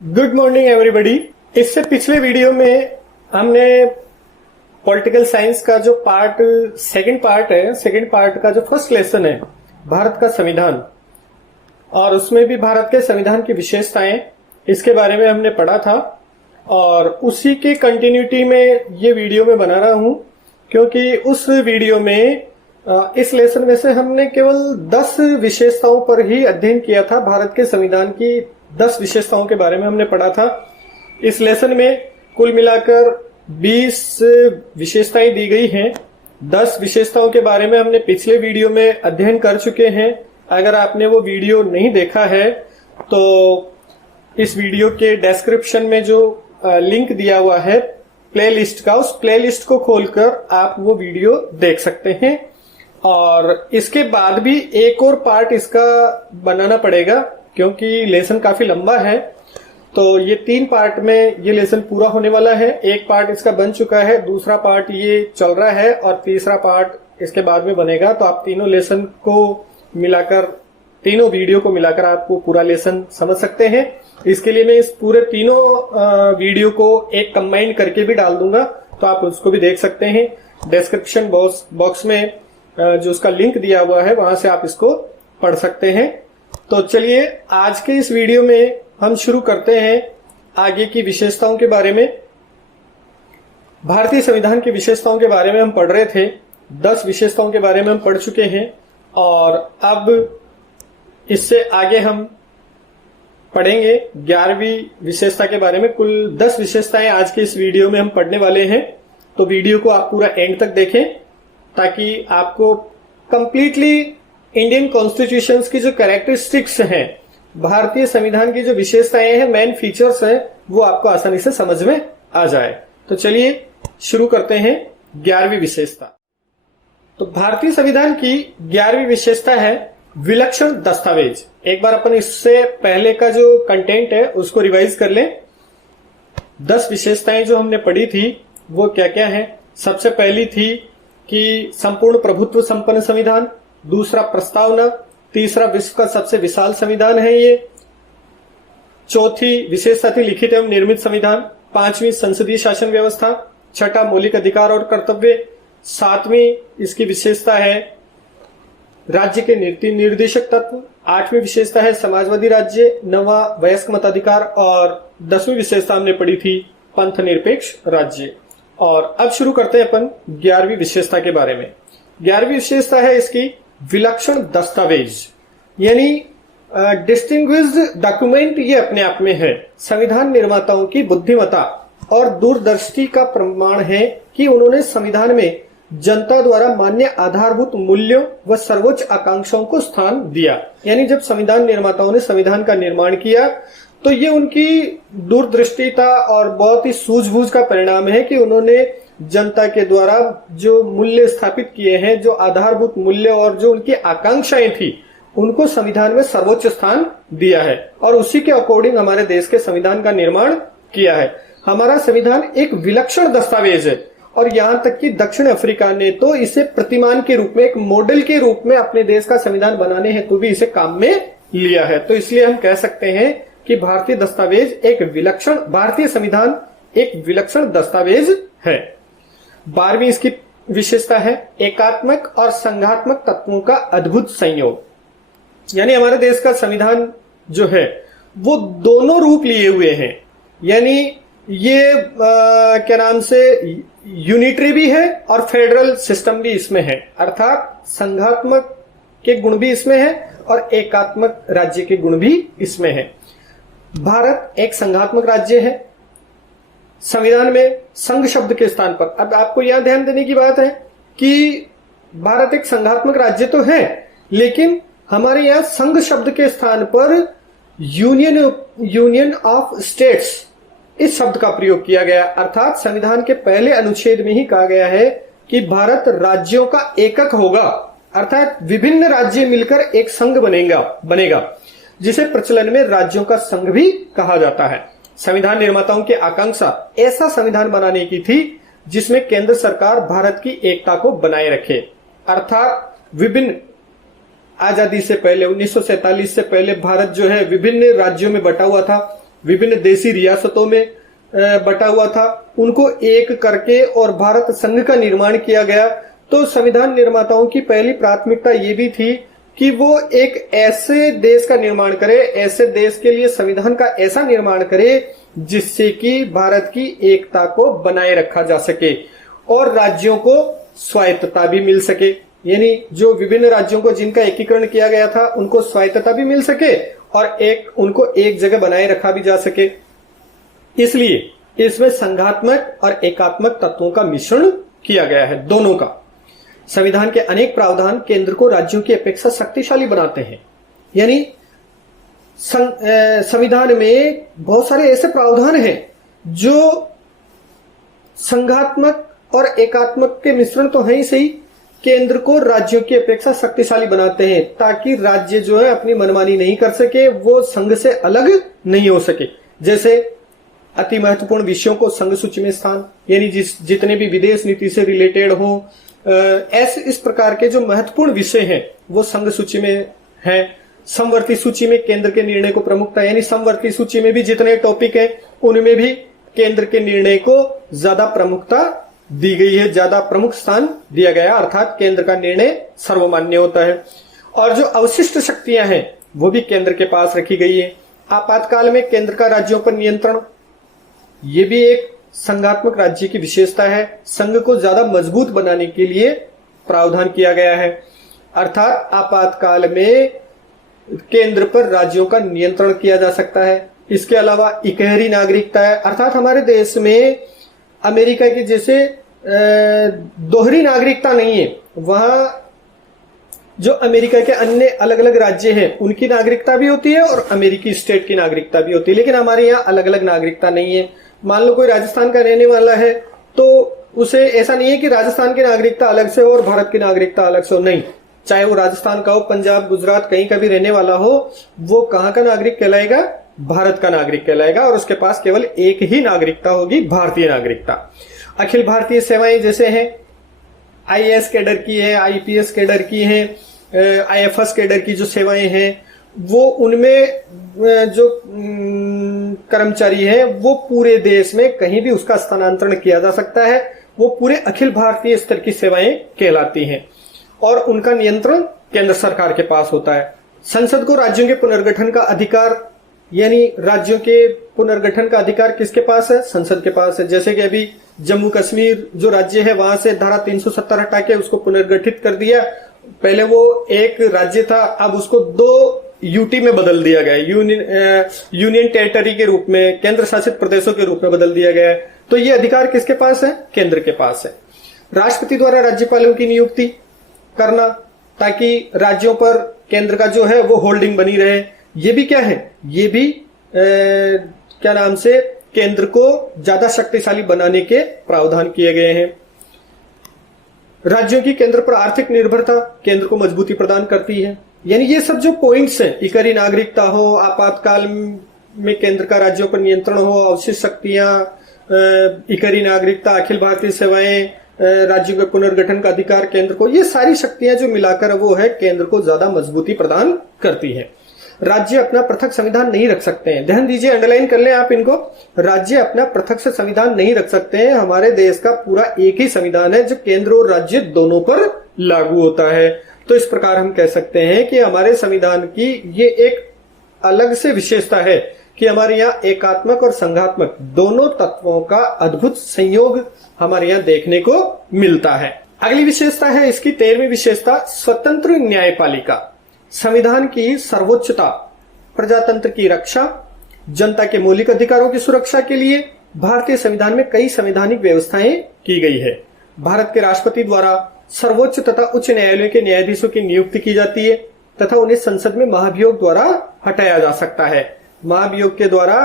Good morning everybody. इससे पिछले video में हमने पॉलिटिकल साइंस का जो सेकंड पार्ट का जो फर्स्ट लेसन है भारत का संविधान, और उसमें भी भारत के संविधान की विशेषताएं, इसके बारे में हमने पढ़ा था। और उसी के कंटिन्यूटी में ये वीडियो में बना रहा हूं, क्योंकि उस वीडियो में इस लेसन में से हमने केवल 10 विशेषताओं पर ही अध्ययन किया था। भारत के संविधान की 10 विशेषताओं के बारे में हमने पढ़ा था। इस लेसन में कुल मिलाकर 20 विशेषताएं दी गई हैं। 10 विशेषताओं के बारे में हमने पिछले वीडियो में अध्ययन कर चुके हैं। अगर आपने वो वीडियो नहीं देखा है तो इस वीडियो के डिस्क्रिप्शन में जो लिंक दिया हुआ है प्लेलिस्ट का, उस प्लेलिस्ट को खोलकर आप वो वीडियो देख सकते हैं। और इसके बाद भी एक और पार्ट इसका बनाना पड़ेगा, क्योंकि लेसन काफी लंबा है। तो ये 3 पार्ट में ये लेसन पूरा होने वाला है। एक पार्ट इसका बन चुका है, दूसरा पार्ट ये चल रहा है और तीसरा पार्ट इसके बाद में बनेगा। तो आप तीनों लेसन को मिलाकर, तीनों वीडियो को मिलाकर आपको पूरा लेसन समझ सकते हैं। इसके लिए मैं इस पूरे तीनों वीडियो को एक कंबाइन करके भी डाल दूंगा, तो आप उसको भी देख सकते हैं। डिस्क्रिप्शन बॉक्स में जो उसका लिंक दिया हुआ है, वहां से आप इसको पढ़ सकते हैं। तो चलिए आज के इस वीडियो में हम शुरू करते हैं आगे की विशेषताओं के बारे में। भारतीय संविधान की विशेषताओं के बारे में हम पढ़ रहे थे। 10 विशेषताओं के बारे में हम पढ़ चुके हैं और अब इससे आगे हम पढ़ेंगे 11वीं विशेषता के बारे में। कुल 10 विशेषताएं आज के इस वीडियो में हम पढ़ने वाले हैं। तो वीडियो को आप पूरा एंड तक देखें, ताकि आपको कंप्लीटली इंडियन कॉन्स्टिट्यूशन की जो कैरेक्टरिस्टिक्स हैं, भारतीय संविधान की जो विशेषताएं हैं, मेन फीचर्स हैं, वो आपको आसानी से समझ में आ जाए। तो चलिए शुरू करते हैं 11वीं विशेषता। तो भारतीय संविधान की 11वीं विशेषता है विलक्षण दस्तावेज। एक बार अपन इससे पहले का जो कंटेंट है उसको रिवाइज कर लें। 10 विशेषताएं जो हमने पढ़ी थी वो क्या क्या है। सबसे पहली थी कि संपूर्ण प्रभुत्व संपन्न संविधान, दूसरा प्रस्तावना, तीसरा विश्व का सबसे विशाल संविधान है ये, चौथी विशेषता थी लिखित एवं निर्मित संविधान, 5वीं संसदीय शासन व्यवस्था, छठा मौलिक अधिकार और कर्तव्य, 7वीं इसकी विशेषता है राज्य के नीति निर्देशक तत्व, 8वीं विशेषता है समाजवादी राज्य, 9वां वयस्क मताधिकार और 10वीं विशेषता हमने पढ़ी थी पंथ निरपेक्ष राज्य। और अब शुरू करते हैं अपन 11वीं विशेषता के बारे में। 11वीं विशेषता है इसकी विलक्षण दस्तावेज, यानी डिस्टिंग्विश्ड डॉक्यूमेंट। ये अपने आप में है संविधान निर्माताओं की बुद्धिमत्ता और दूरदर्शी का प्रमाण है कि उन्होंने संविधान में जनता द्वारा मान्य आधारभूत मूल्यों व सर्वोच्च आकांक्षाओं को स्थान दिया। यानी जब संविधान निर्माताओं ने संविधान का निर्माण किया तो ये उनकी दूरदृष्टिता और बहुत ही सूझबूझ का परिणाम है कि उन्होंने जनता के द्वारा जो मूल्य स्थापित किए हैं, जो आधारभूत मूल्य और जो उनकी आकांक्षाएं थी, उनको संविधान में सर्वोच्च स्थान दिया है और उसी के अकॉर्डिंग हमारे देश के संविधान का निर्माण किया है। हमारा संविधान एक विलक्षण दस्तावेज है और यहां तक कि दक्षिण अफ्रीका ने तो इसे प्रतिमान के रूप में, एक मॉडल के रूप में अपने देश का संविधान बनाने हेतु भी इसे काम में लिया है। तो इसलिए हम कह सकते हैं कि भारतीय संविधान एक विलक्षण दस्तावेज है। 12वीं इसकी विशेषता है एकात्मक और संघात्मक तत्वों का अद्भुत संयोग। यानी हमारे देश का संविधान जो है वो दोनों रूप लिए हुए हैं। यानी ये क्या नाम से यूनिटरी भी है और फेडरल सिस्टम भी इसमें है, अर्थात संघात्मक के गुण भी इसमें है और एकात्मक राज्य के गुण भी इसमें है। भारत एक संघात्मक राज्य है। संविधान में संघ शब्द के स्थान पर, अब आपको यहां ध्यान देने की बात है कि भारत एक संघात्मक राज्य तो है, लेकिन हमारे यहां संघ शब्द के स्थान पर यूनियन ऑफ स्टेट्स इस शब्द का प्रयोग किया गया। अर्थात संविधान के पहले अनुच्छेद में ही कहा गया है कि भारत राज्यों का एकक होगा, अर्थात विभिन्न राज्य मिलकर एक संघ बनेगा, जिसे प्रचलन में राज्यों का संघ भी कहा जाता है। संविधान निर्माताओं की आकांक्षा ऐसा संविधान बनाने की थी जिसमें केंद्र सरकार भारत की एकता को बनाए रखे, अर्थात विभिन्न आजादी से पहले 1947 से पहले भारत जो है विभिन्न राज्यों में बटा हुआ था। विभिन्न देशी रियासतों में बटा हुआ था, उनको एक करके और भारत संघ का निर्माण किया गया। तो संविधान निर्माताओं की पहली प्राथमिकता ये भी थी कि वो एक ऐसे देश का निर्माण करे, ऐसे देश के लिए संविधान का ऐसा निर्माण करे जिससे कि भारत की एकता को बनाए रखा जा सके और राज्यों को स्वायत्तता भी मिल सके। यानी जो विभिन्न राज्यों को जिनका एकीकरण किया गया था उनको स्वायत्तता भी मिल सके और उनको एक जगह बनाए रखा भी जा सके। इसलिए इसमें संघात्मक और एकात्मक तत्वों का मिश्रण किया गया है, दोनों का। संविधान के अनेक प्रावधान केंद्र को राज्यों की अपेक्षा शक्तिशाली बनाते हैं। यानी संविधान में बहुत सारे ऐसे प्रावधान हैं जो संघात्मक और एकात्मक के मिश्रण तो है ही सही, केंद्र को राज्यों की अपेक्षा शक्तिशाली बनाते हैं ताकि राज्य जो है अपनी मनमानी नहीं कर सके, वो संघ से अलग नहीं हो सके। जैसे अति महत्वपूर्ण विषयों को संघ सूची में स्थान, यानी जितने भी विदेश नीति से रिलेटेड हो, ऐसे इस प्रकार के जो महत्वपूर्ण विषय हैं वो संघ सूची में है। समवर्ती सूची में केंद्र के निर्णय को प्रमुखता, यानी समवर्ती सूची में भी जितने टॉपिक हैं उनमें भी केंद्र के निर्णय को ज्यादा प्रमुखता दी गई है, ज्यादा प्रमुख स्थान दिया गया, अर्थात केंद्र का निर्णय सर्वमान्य होता है। और जो अवशिष्ट शक्तियां हैं वो भी केंद्र के पास रखी गई है। आपातकाल में केंद्र का राज्यों पर नियंत्रण, ये भी एक संघात्मक राज्य की विशेषता है। संघ को ज्यादा मजबूत बनाने के लिए प्रावधान किया गया है, अर्थात आपातकाल में केंद्र पर राज्यों का नियंत्रण किया जा सकता है। इसके अलावा इकहरी नागरिकता है, अर्थात हमारे देश में अमेरिका की जैसे दोहरी नागरिकता नहीं है। वहां जो अमेरिका के अन्य अलग अलग राज्य हैं उनकी नागरिकता भी होती है और अमेरिकी स्टेट की नागरिकता भी होती है, लेकिन हमारे यहाँ अलग अलग नागरिकता नहीं है। मान लो कोई राजस्थान का रहने वाला है तो उसे ऐसा नहीं है कि राजस्थान की नागरिकता अलग से हो और भारत की नागरिकता अलग से हो, नहीं। चाहे वो राजस्थान का हो, पंजाब, गुजरात, कहीं का भी रहने वाला हो, वो कहाँ का नागरिक कहलाएगा? भारत का नागरिक कहलाएगा और उसके पास केवल एक ही नागरिकता होगी, भारतीय नागरिकता। अखिल भारतीय सेवाएं जैसे हैं, आईएएस कैडर की है, आईपीएस कैडर की है, आईएफएस कैडर की जो सेवाएं हैं, वो उनमें जो कर्मचारी है वो पूरे देश में कहीं भी उसका स्थानांतरण किया जा सकता है। वो पूरे अखिल भारतीय स्तर की सेवाएं कहलाती हैं और उनका नियंत्रण केंद्र सरकार के पास होता है। संसद को राज्यों के पुनर्गठन का अधिकार, यानी राज्यों के पुनर्गठन का अधिकार किसके पास है? संसद के पास है। जैसे कि अभी जम्मू कश्मीर जो राज्य है वहां से धारा 370 हटा के उसको पुनर्गठित कर दिया। पहले वो एक राज्य था, अब उसको 2 यूटी में बदल दिया गया, यूनियन टेरिटरी के रूप में, केंद्र शासित प्रदेशों के रूप में बदल दिया गया है। तो ये अधिकार किसके पास है? केंद्र के पास है। राष्ट्रपति द्वारा राज्यपालों की नियुक्ति करना ताकि राज्यों पर केंद्र का जो है वो होल्डिंग बनी रहे, ये भी क्या है? ये भी क्या नाम से केंद्र को ज्यादा शक्तिशाली बनाने के प्रावधान किए गए हैं। राज्यों की केंद्र पर आर्थिक निर्भरता केंद्र को मजबूती प्रदान करती है। यानी ये सब जो पॉइंट्स हैं, इकहरी नागरिकता हो, आपातकाल में केंद्र का राज्यों पर नियंत्रण हो, अवशिष्ट शक्तियां, इकहरी नागरिकता, अखिल भारतीय सेवाएं, राज्यों के पुनर्गठन का अधिकार केंद्र को, ये सारी शक्तियां जो मिलाकर वो है केंद्र को ज्यादा मजबूती प्रदान करती है। राज्य अपना पृथक संविधान नहीं रख सकते हैं। ध्यान दीजिए, अंडरलाइन कर लें आप इनको। राज्य अपना पृथक से संविधान नहीं रख सकते हैं। हमारे देश का पूरा एक ही संविधान है जो केंद्र और राज्य दोनों पर लागू होता है। तो इस प्रकार हम कह सकते हैं कि हमारे संविधान की ये एक अलग से विशेषता है कि हमारे यहाँ एकात्मक और संघात्मक दोनों तत्वों का अद्भुत संयोग हमारे यहाँ देखने को मिलता है। अगली विशेषता है इसकी 13वीं विशेषता, स्वतंत्र न्यायपालिका। संविधान की सर्वोच्चता, प्रजातंत्र की रक्षा, जनता के मौलिक अधिकारों की सुरक्षा के लिए भारतीय संविधान में कई संवैधानिक व्यवस्थाएं की गई है। भारत के राष्ट्रपति द्वारा सर्वोच्च तथा उच्च न्यायालयों के न्यायाधीशों की नियुक्ति की जाती है तथा उन्हें संसद में महाभियोग द्वारा हटाया जा सकता है। महाभियोग के द्वारा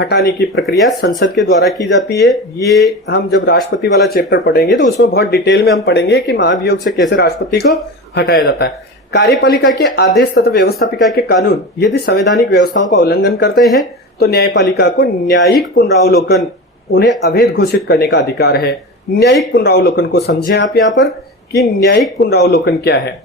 हटाने की प्रक्रिया संसद के द्वारा की जाती है। ये हम जब राष्ट्रपति वाला चैप्टर पढ़ेंगे तो उसमें बहुत डिटेल में हम पढ़ेंगे कि महाभियोग से कैसे राष्ट्रपति को हटाया जाता है। कार्यपालिका के आदेश तथा व्यवस्थापिका के कानून यदि संवैधानिक व्यवस्थाओं का उल्लंघन करते हैं तो न्यायपालिका को न्यायिक पुनरावलोकन, उन्हें अवैध घोषित करने का अधिकार है। न्यायिक पुनरावलोकन को समझें आप यहाँ पर कि न्यायिक पुनरावलोकन क्या है।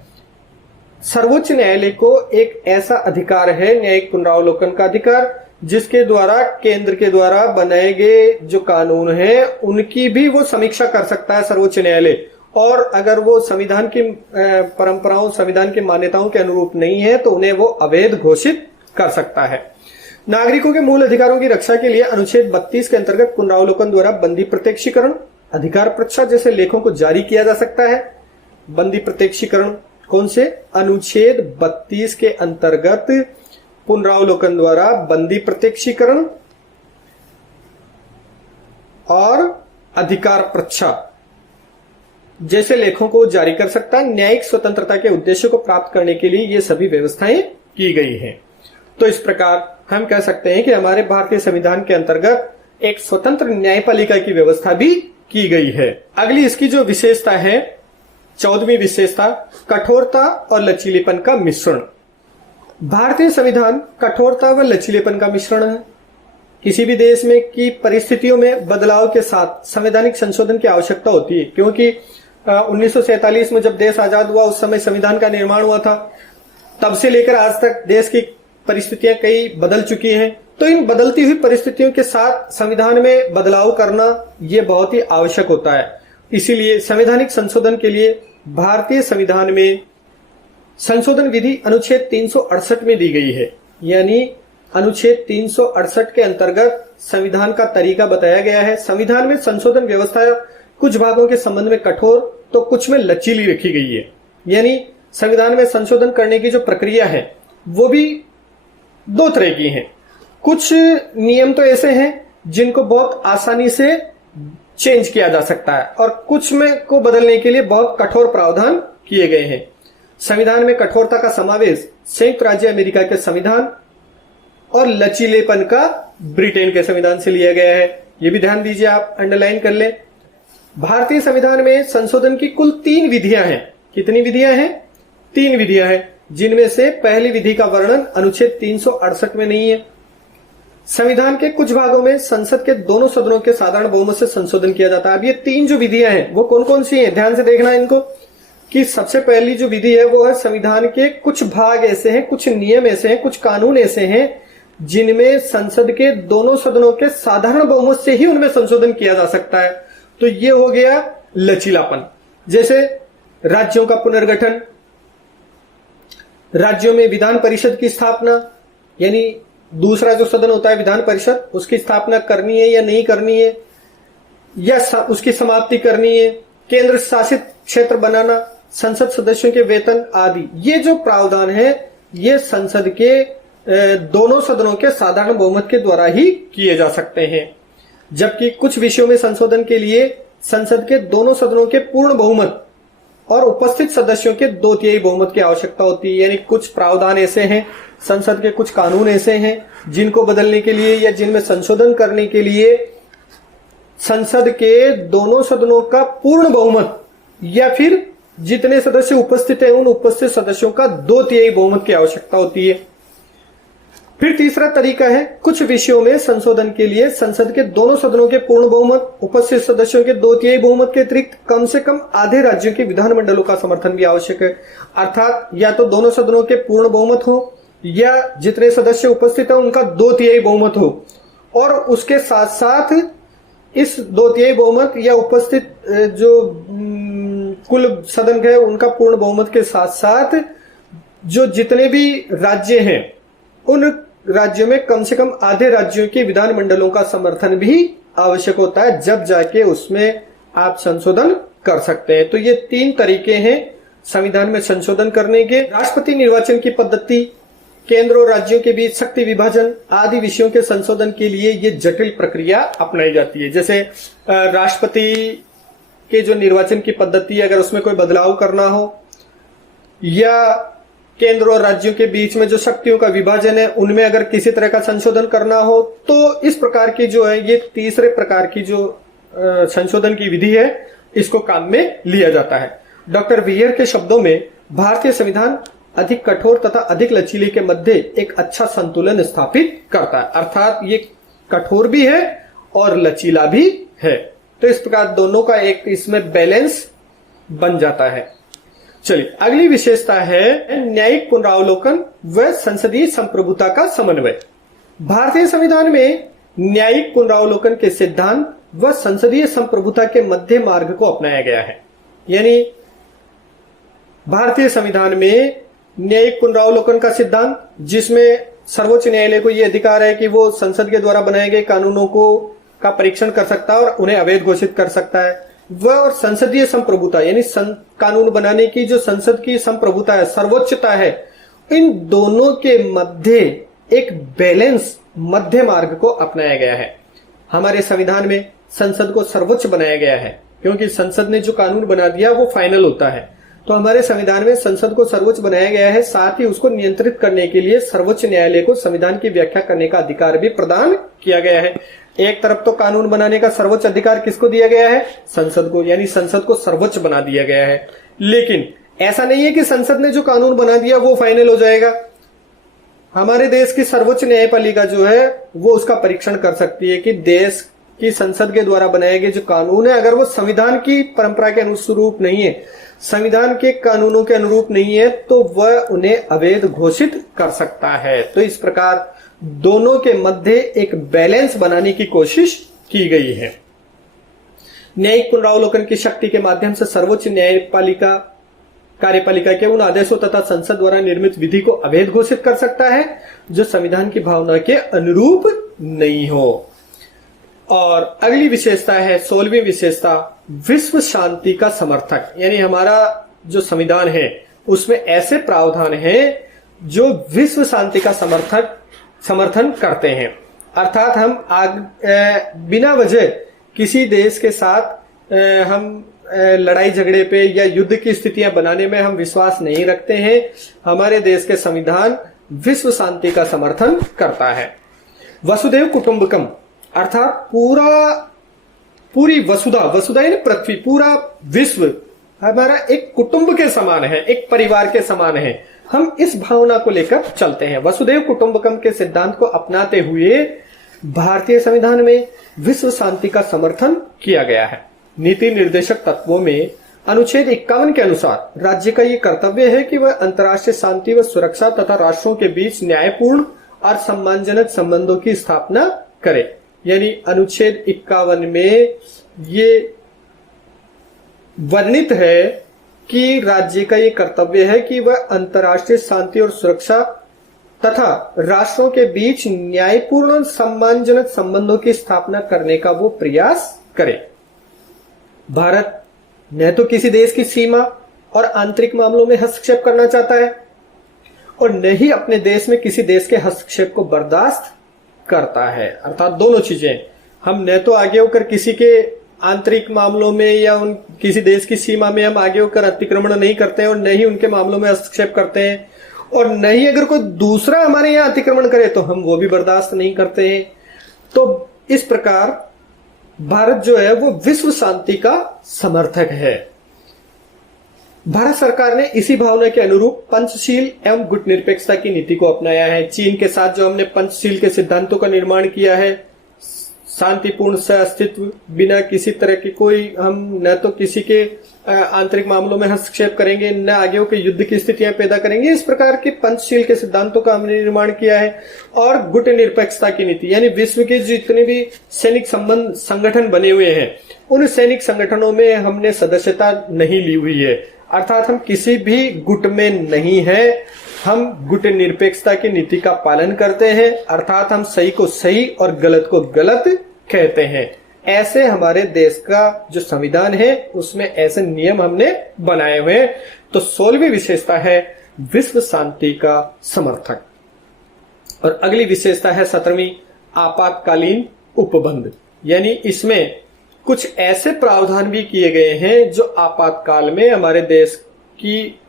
सर्वोच्च न्यायालय को एक ऐसा अधिकार है, न्यायिक पुनरावलोकन का अधिकार, जिसके द्वारा केंद्र के द्वारा बनाए गए जो कानून हैं उनकी भी वो समीक्षा कर सकता है सर्वोच्च न्यायालय। और अगर वो संविधान की परंपराओं, संविधान की मान्यताओं के अनुरूप नहीं है तो उन्हें वो अवैध घोषित कर सकता है। नागरिकों के मूल अधिकारों की रक्षा के लिए अनुच्छेद 32 के अंतर्गत पुनरावलोकन द्वारा बंदी प्रत्यक्षीकरण, अधिकार परीक्षा जैसे लेखों को जारी किया जा सकता है। बंदी प्रत्यक्षीकरण कौन से? अनुच्छेद 32 के अंतर्गत पुनरावलोकन द्वारा बंदी प्रत्यक्षीकरण और अधिकार परीक्षा जैसे लेखों को जारी कर सकता है। न्यायिक स्वतंत्रता के उद्देश्य को प्राप्त करने के लिए ये सभी व्यवस्थाएं की गई हैं। तो इस प्रकार हम कह सकते हैं कि हमारे भारतीय संविधान के अंतर्गत एक स्वतंत्र न्यायपालिका की व्यवस्था भी की गई है। अगली इसकी जो विशेषता है, 14वीं विशेषता, कठोरता और लचीलेपन का मिश्रण। भारतीय संविधान कठोरता व लचीलेपन का मिश्रण है। किसी भी देश में की परिस्थितियों में बदलाव के साथ संवैधानिक संशोधन की आवश्यकता होती है, क्योंकि 1947 में जब देश आजाद हुआ उस समय संविधान का निर्माण हुआ था। तब से लेकर आज तक देश की परिस्थितियां कई बदल चुकी हैं। तो इन बदलती हुई परिस्थितियों के साथ संविधान में बदलाव करना यह बहुत ही आवश्यक होता है। इसीलिए संवैधानिक संशोधन के लिए भारतीय संविधान में संशोधन विधि अनुच्छेद 368 में दी गई है। यानी अनुच्छेद 368 के अंतर्गत संविधान का तरीका बताया गया है। संविधान में संशोधन व्यवस्था कुछ भागों के संबंध में कठोर तो कुछ में लचीली रखी गई है। यानी संविधान में संशोधन करने की जो प्रक्रिया है वो भी दो तरह की है। कुछ नियम तो ऐसे हैं जिनको बहुत आसानी से चेंज किया जा सकता है और कुछ में को बदलने के लिए बहुत कठोर प्रावधान किए गए हैं। संविधान में कठोरता का समावेश संयुक्त राज्य अमेरिका के संविधान और लचीलेपन का ब्रिटेन के संविधान से लिया गया है। यह भी ध्यान दीजिए, आप अंडरलाइन कर ले। भारतीय संविधान में संशोधन की कुल 3 विधियां हैं। कितनी विधियां हैं? 3 विधियां हैं, जिनमें से पहली विधि का वर्णन अनुच्छेद 368 में नहीं है। संविधान के कुछ भागों में संसद के दोनों सदनों के साधारण बहुमत से संशोधन किया जाता है। अब ये 3 जो विधियां हैं वो कौन कौन सी हैं, ध्यान से देखना इनको। कि सबसे पहली जो विधि है वो है संविधान के कुछ भाग ऐसे हैं, कुछ नियम ऐसे हैं, कुछ कानून ऐसे हैं जिनमें संसद के दोनों सदनों के साधारण बहुमत से ही उनमें संशोधन किया जा सकता है। तो ये हो गया लचीलापन। जैसे राज्यों का पुनर्गठन, राज्यों में विधान परिषद की स्थापना, यानी दूसरा जो सदन होता है विधान परिषद, उसकी स्थापना करनी है या नहीं करनी है, या उसकी समाप्ति करनी है, केंद्र शासित क्षेत्र बनाना, संसद सदस्यों के वेतन आदि। ये जो प्रावधान है ये संसद के दोनों सदनों के साधारण बहुमत के द्वारा ही किए जा सकते हैं। जबकि कुछ विषयों में संशोधन के लिए संसद के दोनों सदनों के पूर्ण बहुमत और उपस्थित सदस्यों के 2/3 बहुमत की आवश्यकता होती है। यानी कुछ प्रावधान ऐसे हैं, संसद के कुछ कानून ऐसे हैं जिनको बदलने के लिए या जिनमें संशोधन करने के लिए संसद के दोनों सदनों का पूर्ण बहुमत या फिर जितने सदस्य उपस्थित हैं उन उपस्थित सदस्यों का 2/3 बहुमत की आवश्यकता होती है। फिर तीसरा तरीका है, कुछ विषयों में संशोधन के लिए संसद के दोनों सदनों के पूर्ण बहुमत, उपस्थित सदस्यों के 2/3 बहुमत के अतिरिक्त कम से कम आधे राज्यों के विधानमंडलों का समर्थन भी आवश्यक है। अर्थात या तो दोनों सदनों के पूर्ण बहुमत हो या जितने सदस्य उपस्थित हैं उनका 2/3 बहुमत हो। और उसके साथ साथ इस 2/3 बहुमत या उपस्थित जो कुल सदन है उनका पूर्ण बहुमत के साथ साथ जो जितने भी राज्य हैं उन राज्यों में कम से कम आधे राज्यों के विधानमंडलों का समर्थन भी आवश्यक होता है, जब जाके उसमें आप संशोधन कर सकते हैं। तो ये 3 तरीके हैं संविधान में संशोधन करने के। राष्ट्रपति निर्वाचन की पद्धति, केंद्र और राज्यों के बीच शक्ति विभाजन आदि विषयों के संशोधन के लिए ये जटिल प्रक्रिया अपनाई जाती है। जैसे राष्ट्रपति के जो निर्वाचन की पद्धति, अगर उसमें कोई बदलाव करना हो या केंद्र और राज्यों के बीच में जो शक्तियों का विभाजन है उनमें अगर किसी तरह का संशोधन करना हो, तो इस प्रकार की जो है ये तीसरे प्रकार की जो संशोधन की विधि है इसको काम में लिया जाता है। डॉक्टर वियर के शब्दों में भारतीय संविधान अधिक कठोर तथा अधिक लचीले के मध्य एक अच्छा संतुलन स्थापित करता है। अर्थात ये कठोर भी है और लचीला भी है। तो इस प्रकार दोनों का एक इसमें बैलेंस बन जाता है। चलिए अगली विशेषता है न्यायिक पुनरावलोकन व संसदीय संप्रभुता का समन्वय। भारतीय संविधान में न्यायिक पुनरावलोकन के सिद्धांत व संसदीय संप्रभुता के मध्य मार्ग को अपनाया गया है। यानी भारतीय संविधान में न्यायिक पुनरावलोकन का सिद्धांत, जिसमें सर्वोच्च न्यायालय को यह अधिकार है कि वो संसद के द्वारा बनाए गए कानूनों को का परीक्षण कर सकता है और उन्हें अवैध घोषित कर सकता है। वह और संसदीय संप्रभुता यानी कानून बनाने की जो संसद की संप्रभुता है, सर्वोच्चता है, इन दोनों के मध्य एक बैलेंस मध्य मार्ग को अपनाया गया है। हमारे संविधान में संसद को सर्वोच्च बनाया गया है क्योंकि संसद ने जो कानून बना दिया वो फाइनल होता है। तो हमारे संविधान में संसद को सर्वोच्च बनाया गया है, साथ ही उसको नियंत्रित करने के लिए सर्वोच्च न्यायालय को संविधान की व्याख्या करने का अधिकार भी प्रदान किया गया है। एक तरफ तो कानून बनाने का सर्वोच्च अधिकार किसको दिया गया है? संसद को, यानी संसद को सर्वोच्च बना दिया गया है। लेकिन ऐसा नहीं है कि संसद ने जो कानून बना दिया वो फाइनल हो जाएगा। हमारे देश की सर्वोच्च न्यायपालिका जो है वो उसका परीक्षण कर सकती है कि देश की संसद के द्वारा बनाए गए जो कानून है, अगर वो संविधान की परंपरा के अनुरूप नहीं है, संविधान के कानूनों के अनुरूप नहीं है, तो वह उन्हें अवैध घोषित कर सकता है। तो इस प्रकार दोनों के मध्य एक बैलेंस बनाने की कोशिश की गई है। न्यायिक पुनरावलोकन की शक्ति के माध्यम से सर्वोच्च न्यायपालिका कार्यपालिका के उन आदेशों तथा संसद द्वारा निर्मित विधि को अवैध घोषित कर सकता है जो संविधान की भावना के अनुरूप नहीं हो। और अगली विशेषता है 16वीं विशेषता, विश्व शांति का समर्थक। यानी हमारा जो संविधान है उसमें ऐसे प्रावधान हैं जो विश्व शांति का समर्थन करते हैं। अर्थात हम बिना वजह किसी देश के साथ हम लड़ाई झगड़े पे या युद्ध की स्थितियां बनाने में हम विश्वास नहीं रखते हैं। हमारे देश के संविधान विश्व शांति का समर्थन करता है। वसुधैव कुटुंबकम, अर्थात पूरी वसुधा यानी पृथ्वी, पूरा विश्व हमारा एक कुटुंब के समान है, एक परिवार के समान है। हम इस भावना को लेकर चलते हैं। वसुधैव कुटुंबकम के सिद्धांत को अपनाते हुए भारतीय संविधान में विश्व शांति का समर्थन किया गया है। नीति निर्देशक तत्वों में अनुच्छेद 51 के अनुसार राज्य का ये कर्तव्य है कि वह अंतर्राष्ट्रीय शांति व सुरक्षा तथा राष्ट्रों के बीच न्यायपूर्ण और सम्मानजनक संबंधों की स्थापना करे। यानी अनुच्छेद 51 में ये वर्णित है कि राज्य का ये कर्तव्य है कि वह अंतर्राष्ट्रीय शांति और सुरक्षा तथा राष्ट्रों के बीच न्यायपूर्ण और सम्मानजनक संबंधों की स्थापना करने का वो प्रयास करे। भारत न तो किसी देश की सीमा और आंतरिक मामलों में हस्तक्षेप करना चाहता है और न ही अपने देश में किसी देश के हस्तक्षेप को बर्दाश्त करता है। अर्थात दोनों चीजें, हम न तो आगे होकर किसी के आंतरिक मामलों में या किसी देश की सीमा में हम आगे होकर अतिक्रमण नहीं करते हैं और न ही उनके मामलों में हस्तक्षेप करते हैं, और न ही अगर कोई दूसरा हमारे यहाँ अतिक्रमण करे तो हम वो भी बर्दाश्त नहीं करते हैं। तो इस प्रकार भारत जो है वो विश्व शांति का समर्थक है। भारत सरकार ने इसी भावना के अनुरूप पंचशील एवं गुटनिरपेक्षता की नीति को अपनाया है। चीन के साथ जो हमने पंचशील के सिद्धांतों का निर्माण किया है, शांतिपूर्ण सहअस्तित्व, बिना किसी तरह की कोई, हम न तो किसी के आंतरिक मामलों में हस्तक्षेप करेंगे, न आगे होकर युद्ध की स्थितियां पैदा करेंगे, इस प्रकार के पंचशील के सिद्धांतों का हमने निर्माण किया है। और गुट निरपेक्षता की नीति, यानी विश्व के जितने भी सैनिक संगठन बने हुए हैं उन सैनिक संगठनों में हमने सदस्यता नहीं ली हुई है। अर्थात हम किसी भी गुट में नहीं है, हम गुट निरपेक्षता की नीति का पालन करते हैं। अर्थात हम सही को सही और गलत को गलत कहते हैं। ऐसे हमारे देश का जो संविधान है उसमें ऐसे नियम हमने बनाए हुए हैं। तो 16वीं विशेषता है विश्व शांति का समर्थक। और अगली विशेषता है 17वीं, आपातकालीन उपबंध। यानी इसमें कुछ ऐसे प्रावधान भी किए गए हैं जो आपातकाल में हमारे देश की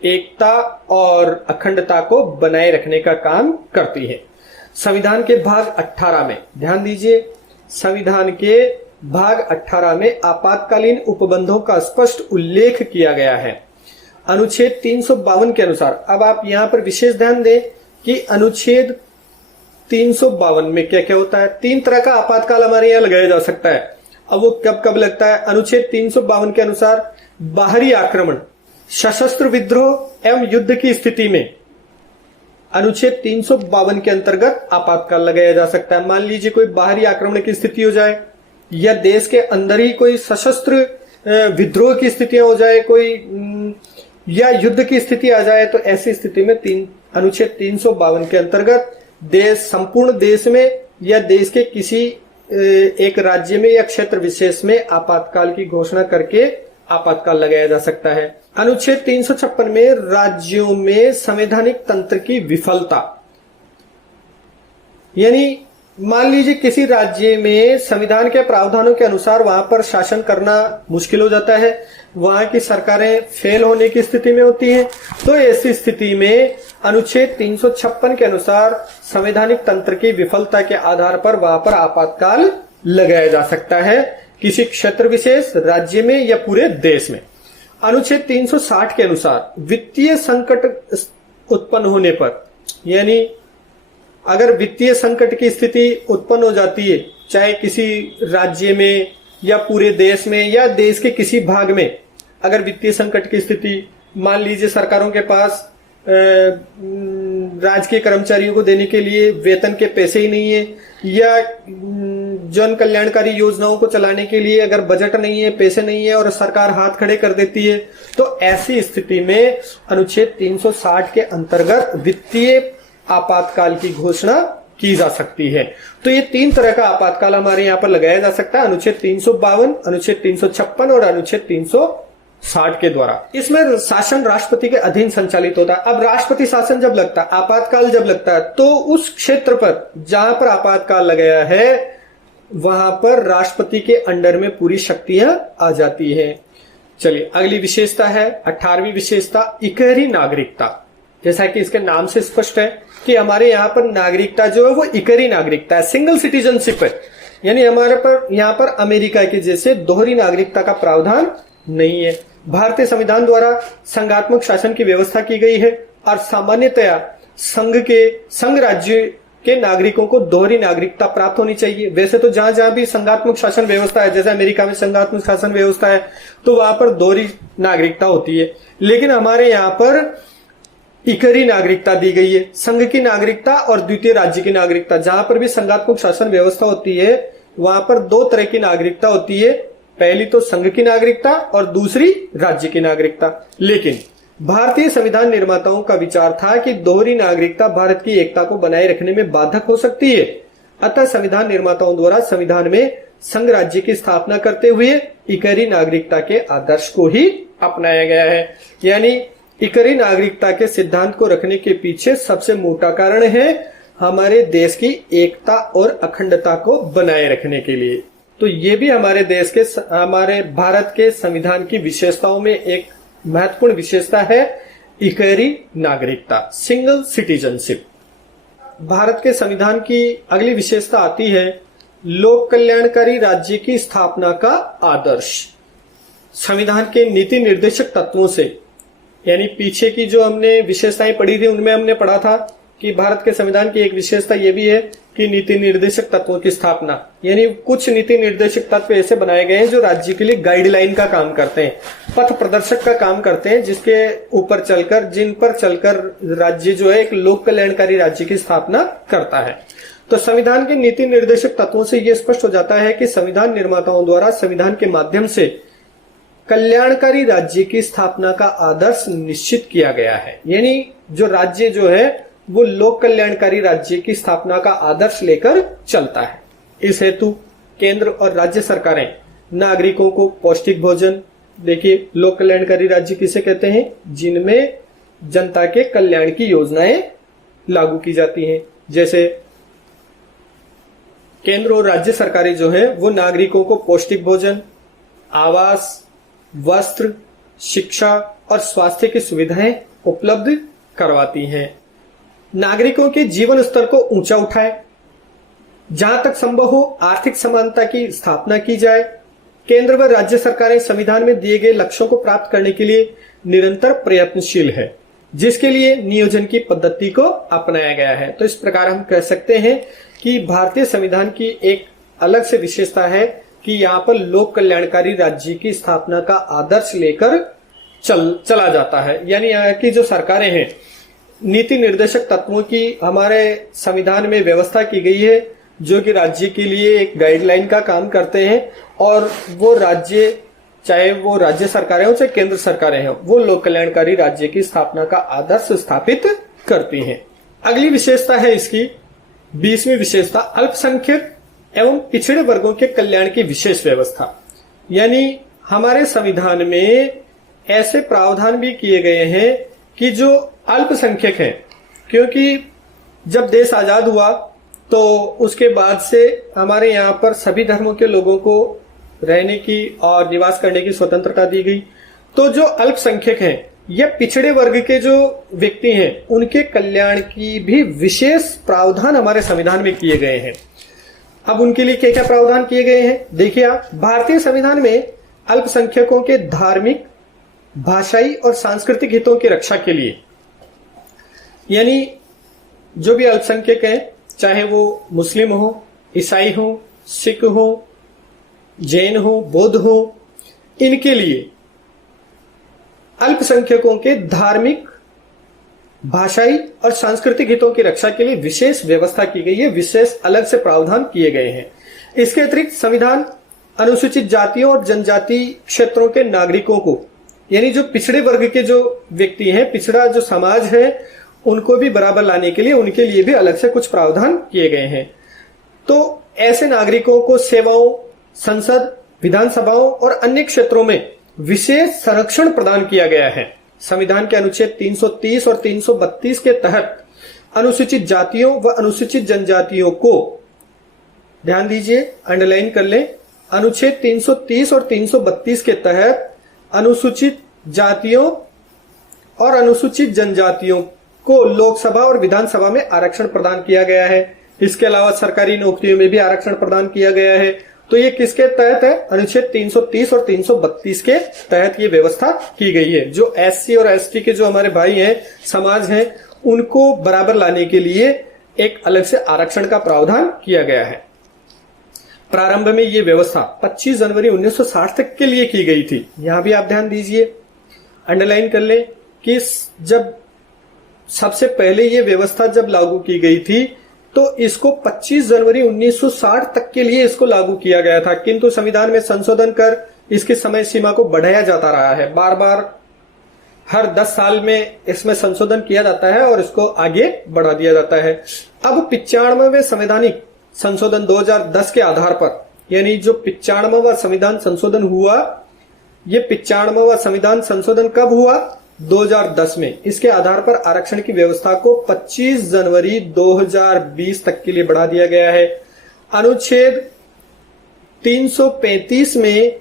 एकता और अखंडता को बनाए रखने का काम करती है। संविधान के भाग 18 में ध्यान दीजिए, संविधान के भाग 18 में आपातकालीन उपबंधों का स्पष्ट उल्लेख किया गया है। अनुच्छेद 352 के अनुसार, अब आप यहां पर विशेष ध्यान दें कि अनुच्छेद 352 में क्या क्या होता है। 3 तरह का आपातकाल हमारे यहां लगाया जा सकता है। अब वो कब कब लगता है? अनुच्छेद 352 के अनुसार बाहरी आक्रमण, सशस्त्र विद्रोह एवं युद्ध की स्थिति में अनुच्छेद 352 के अंतर्गत आपातकाल लगाया जा सकता है। मान लीजिए कोई बाहरी आक्रमण की स्थिति हो जाए या देश के अंदर ही कोई सशस्त्र विद्रोह की स्थितियां हो जाए, कोई या युद्ध की स्थिति आ जाए, तो ऐसी स्थिति में अनुच्छेद 352 के अंतर्गत संपूर्ण देश में या देश के किसी एक राज्य में या क्षेत्र विशेष में आपातकाल की घोषणा करके आपातकाल लगाया जा सकता है। अनुच्छेद 356 में राज्यों में संवैधानिक तंत्र की विफलता, यानी मान लीजिए किसी राज्य में संविधान के प्रावधानों के अनुसार वहां पर शासन करना मुश्किल हो जाता है, वहां की सरकारें फेल होने की स्थिति में होती हैं, तो ऐसी स्थिति में अनुच्छेद 356 के अनुसार संवैधानिक तंत्र की विफलता के आधार पर वहां पर आपातकाल लगाया जा सकता है, किसी क्षेत्र विशेष, राज्य में या पूरे देश में। अनुच्छेद 360 के अनुसार वित्तीय संकट उत्पन्न होने पर, यानी अगर वित्तीय संकट की स्थिति उत्पन्न हो जाती है, चाहे किसी राज्य में या पूरे देश में या देश के किसी भाग में, अगर वित्तीय संकट की स्थिति, मान लीजिए सरकारों के पास राजकीय कर्मचारियों को देने के लिए वेतन के पैसे ही नहीं है, या जन कल्याणकारी योजनाओं को चलाने के लिए अगर बजट नहीं है, पैसे नहीं है और सरकार हाथ खड़े कर देती है, तो ऐसी स्थिति में अनुच्छेद 360 के अंतर्गत वित्तीय आपातकाल की घोषणा की जा सकती है। तो ये 3 तरह का आपातकाल हमारे यहाँ पर लगाया जा सकता है, अनुच्छेद 352, अनुच्छेद 356 और अनुच्छेद 360 के द्वारा। इसमें शासन राष्ट्रपति के अधीन संचालित होता है। अब राष्ट्रपति शासन जब लगता है, आपातकाल जब लगता है, तो उस क्षेत्र पर जहां पर आपातकाल लगाया है वहां पर राष्ट्रपति के अंडर में पूरी शक्तियां आ जाती है। चलिए अगली विशेषता है 18वीं विशेषता, इकहरी नागरिकता। जैसा कि इसके नाम से स्पष्ट है कि हमारे यहाँ पर नागरिकता जो है वो इकहरी नागरिकता है, सिंगल सिटीजनशिप है, यानी हमारे पर यहाँ पर अमेरिका के जैसे दोहरी नागरिकता का प्रावधान नहीं है। भारतीय संविधान द्वारा संघात्मक शासन की व्यवस्था की गई है और सामान्यतया संघ राज्य के नागरिकों को दोहरी नागरिकता प्राप्त होनी चाहिए। वैसे तो जहां जहां भी संघात्मक शासन व्यवस्था है, जैसे अमेरिका में संघात्मक शासन व्यवस्था है, तो वहां पर दोहरी नागरिकता होती है, लेकिन हमारे यहाँ पर इकहरी नागरिकता दी गई है, संघ की नागरिकता और द्वितीय राज्य की नागरिकता। जहां पर भी संघात्मक शासन व्यवस्था होती है वहां पर 2 तरह की नागरिकता होती है, पहली तो संघ की नागरिकता और दूसरी राज्य की नागरिकता। लेकिन भारतीय संविधान निर्माताओं का विचार था कि दोहरी नागरिकता भारत की एकता को बनाए रखने में बाधक हो सकती है, अतः संविधान निर्माताओं द्वारा संविधान में संघ राज्य की स्थापना करते हुए इकहरी नागरिकता के आदर्श को ही अपनाया गया है। यानी इकहरी नागरिकता के सिद्धांत को रखने के पीछे सबसे मोटा कारण है हमारे देश की एकता और अखंडता को बनाए रखने के लिए। तो ये भी हमारे देश के, हमारे भारत के संविधान की विशेषताओं में एक महत्वपूर्ण विशेषता है, इकहरी नागरिकता, सिंगल सिटीजनशिप। भारत के संविधान की अगली विशेषता आती है लोक कल्याणकारी राज्य की स्थापना का आदर्श। संविधान के नीति निर्देशक तत्वों से, यानी पीछे की जो हमने विशेषताएं पढ़ी थी उनमें हमने पढ़ा था कि भारत के संविधान की एक विशेषता यह भी है कि नीति निर्देशक तत्वों की स्थापना, यानी कुछ नीति निर्देशक तत्व ऐसे बनाए गए हैं जो राज्य के लिए गाइडलाइन का काम करते हैं, पथ प्रदर्शक का काम करते हैं, जिसके ऊपर चलकर, जिन पर चलकर राज्य जो है एक लोक कल्याणकारी राज्य की स्थापना करता है। तो संविधान के नीति निर्देशक तत्वों से यह स्पष्ट हो जाता है कि संविधान निर्माताओं द्वारा संविधान के माध्यम से कल्याणकारी राज्य की स्थापना का आदर्श निश्चित किया गया है। यानी जो राज्य जो है वो लोक कल्याणकारी राज्य की स्थापना का आदर्श लेकर चलता है। इस हेतु केंद्र और राज्य सरकारें नागरिकों को पौष्टिक भोजन, देखिए लोक कल्याणकारी राज्य किसे कहते हैं, जिनमें जनता के कल्याण की योजनाएं लागू की जाती हैं। जैसे केंद्र और राज्य सरकारें जो है वो नागरिकों को पौष्टिक भोजन, आवास, वस्त्र, शिक्षा और स्वास्थ्य की सुविधाएं उपलब्ध करवाती हैं। नागरिकों के जीवन स्तर को ऊंचा उठाए, जहां तक संभव हो आर्थिक समानता की स्थापना की जाए। केंद्र व राज्य सरकारें संविधान में दिए गए लक्ष्यों को प्राप्त करने के लिए निरंतर प्रयत्नशील है, जिसके लिए नियोजन की पद्धति को अपनाया गया है। तो इस प्रकार हम कह सकते हैं कि भारतीय संविधान की एक अलग से विशेषता है कि यहाँ पर लोक कल्याणकारी राज्य की स्थापना का आदर्श लेकर चला जाता है। यानी यहाँ की जो सरकारें हैं नीति निर्देशक तत्वों की हमारे संविधान में व्यवस्था की गई है, जो कि राज्य के लिए एक गाइडलाइन का काम करते हैं, और वो राज्य, चाहे वो राज्य सरकारें हो चाहे केंद्र सरकारें हो, वो लोक कल्याणकारी राज्य की स्थापना का आदर्श स्थापित करती हैं। अगली विशेषता है इसकी 20वीं विशेषता, अल्पसंख्यक एवं पिछड़े वर्गों के कल्याण की विशेष व्यवस्था। यानी हमारे संविधान में ऐसे प्रावधान भी किए गए हैं कि जो अल्पसंख्यक हैं, क्योंकि जब देश आजाद हुआ तो उसके बाद से हमारे यहाँ पर सभी धर्मों के लोगों को रहने की और निवास करने की स्वतंत्रता दी गई। तो जो अल्पसंख्यक हैं या पिछड़े वर्ग के जो व्यक्ति हैं, उनके कल्याण की भी विशेष प्रावधान हमारे संविधान में किए गए हैं। अब उनके लिए क्या क्या प्रावधान किए गए हैं, देखिए आप। भारतीय संविधान में अल्पसंख्यकों के धार्मिक, भाषाई और सांस्कृतिक हितों की रक्षा के लिए, यानी जो भी अल्पसंख्यक हैं, चाहे वो मुस्लिम हो, ईसाई हो, सिख हो, जैन हो, बौद्ध हो, इनके लिए अल्पसंख्यकों के धार्मिक, भाषाई और सांस्कृतिक हितों की रक्षा के लिए विशेष व्यवस्था की गई है, विशेष अलग से प्रावधान किए गए हैं। इसके अतिरिक्त संविधान अनुसूचित जातियों और जनजाति क्षेत्रों के नागरिकों को, यानी जो पिछड़े वर्ग के जो व्यक्ति हैं, पिछड़ा जो समाज है, उनको भी बराबर लाने के लिए उनके लिए भी अलग से कुछ प्रावधान किए गए हैं। तो ऐसे नागरिकों को सेवाओं, संसद, विधानसभाओं और अन्य क्षेत्रों में विशेष संरक्षण प्रदान किया गया है। संविधान के अनुच्छेद 330 और 332 के तहत अनुसूचित जातियों व अनुसूचित जनजातियों को, ध्यान दीजिए, अंडरलाइन कर लें, अनुच्छेद 330 और 332 के तहत अनुसूचित जातियों और अनुसूचित जनजातियों को लोकसभा और विधानसभा में आरक्षण प्रदान किया गया है। इसके अलावा सरकारी नौकरियों में भी आरक्षण प्रदान किया गया है। तो ये किसके तहत है, अनुच्छेद 330 और 332 के तहत ये व्यवस्था की गई है। जो एससी और एसटी के जो हमारे भाई हैं, समाज हैं, उनको बराबर लाने के लिए एक अलग से आरक्षण का प्रावधान किया गया है। प्रारंभ में ये व्यवस्था 25 जनवरी 1960 तक के लिए की गई थी। यहां भी आप ध्यान दीजिए, अंडरलाइन कर लें कि जब सबसे पहले ये व्यवस्था जब लागू की गई थी तो इसको 25 जनवरी 1960 तक के लिए इसको लागू किया गया था, किंतु संविधान में संशोधन कर इसकी समय सीमा को बढ़ाया जाता रहा है। बार बार हर 10 साल में इसमें संशोधन किया जाता है और इसको आगे बढ़ा दिया जाता है। अब 95वें संवैधानिक संशोधन 2010 के आधार पर, यानी जो 95वां संविधान संशोधन हुआ, ये 95वां संविधान संशोधन कब हुआ, 2010 में। इसके आधार पर आरक्षण की व्यवस्था को 25 जनवरी 2020 तक के लिए बढ़ा दिया गया है। अनुच्छेद 335 में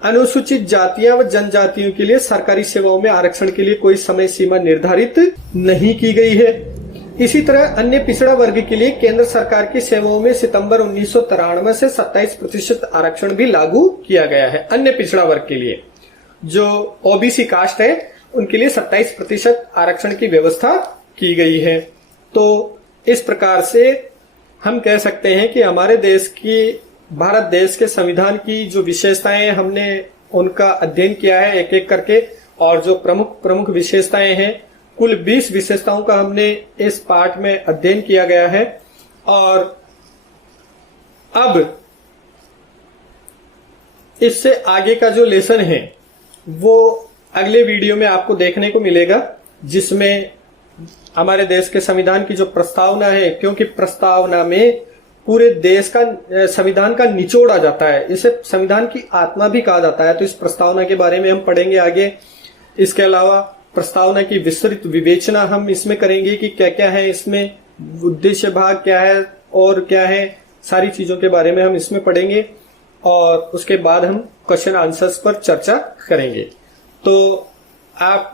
अनुसूचित जातियां व जनजातियों के लिए सरकारी सेवाओं में आरक्षण के लिए कोई समय सीमा निर्धारित नहीं की गई है। इसी तरह अन्य पिछड़ा वर्ग के लिए केंद्र सरकार की सेवाओं में सितंबर 1993 से 27% आरक्षण भी लागू किया गया है। अन्य पिछड़ा वर्ग के लिए जो ओबीसी कास्ट है, उनके लिए 27% आरक्षण की व्यवस्था की गई है। तो इस प्रकार से हम कह सकते हैं कि हमारे देश की, भारत देश के संविधान की जो विशेषताएं, हमने उनका अध्ययन किया है एक एक करके, और जो प्रमुख प्रमुख विशेषताएं हैं, कुल 20 विशेषताओं का हमने इस पाठ में अध्ययन किया गया है। और अब इससे आगे का जो लेसन है वो अगले वीडियो में आपको देखने को मिलेगा, जिसमें हमारे देश के संविधान की जो प्रस्तावना है, क्योंकि प्रस्तावना में पूरे देश का, संविधान का निचोड़ आ जाता है, इसे संविधान की आत्मा भी कहा जाता है। तो इस प्रस्तावना के बारे में हम पढ़ेंगे आगे। इसके अलावा प्रस्तावना की विस्तृत विवेचना हम इसमें करेंगे कि क्या क्या है इसमें, उद्देश्य भाग क्या है और क्या है, सारी चीजों के बारे में हम इसमें पढ़ेंगे। और उसके बाद हम क्वेश्चन आंसर्स पर चर्चा करेंगे। तो आप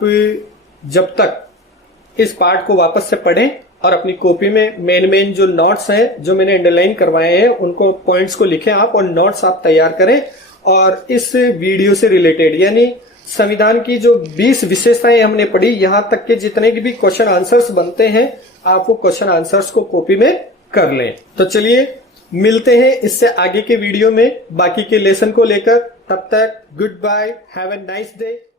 जब तक इस पार्ट को वापस से पढ़ें और अपनी कॉपी में मेन जो नोट्स हैं, जो मैंने अंडरलाइन करवाए हैं, उनको पॉइंट्स को लिखें आप, और नोट्स आप तैयार करें। और इस वीडियो से रिलेटेड, यानी संविधान की जो 20 विशेषताएं हमने पढ़ी, यहां तक के जितने भी क्वेश्चन आंसर्स बनते हैं, आप वो क्वेश्चन आंसर्स को कॉपी में कर लें। तो चलिए मिलते हैं इससे आगे के वीडियो में बाकी के लेसन को लेकर। तब तक goodbye, have a nice day.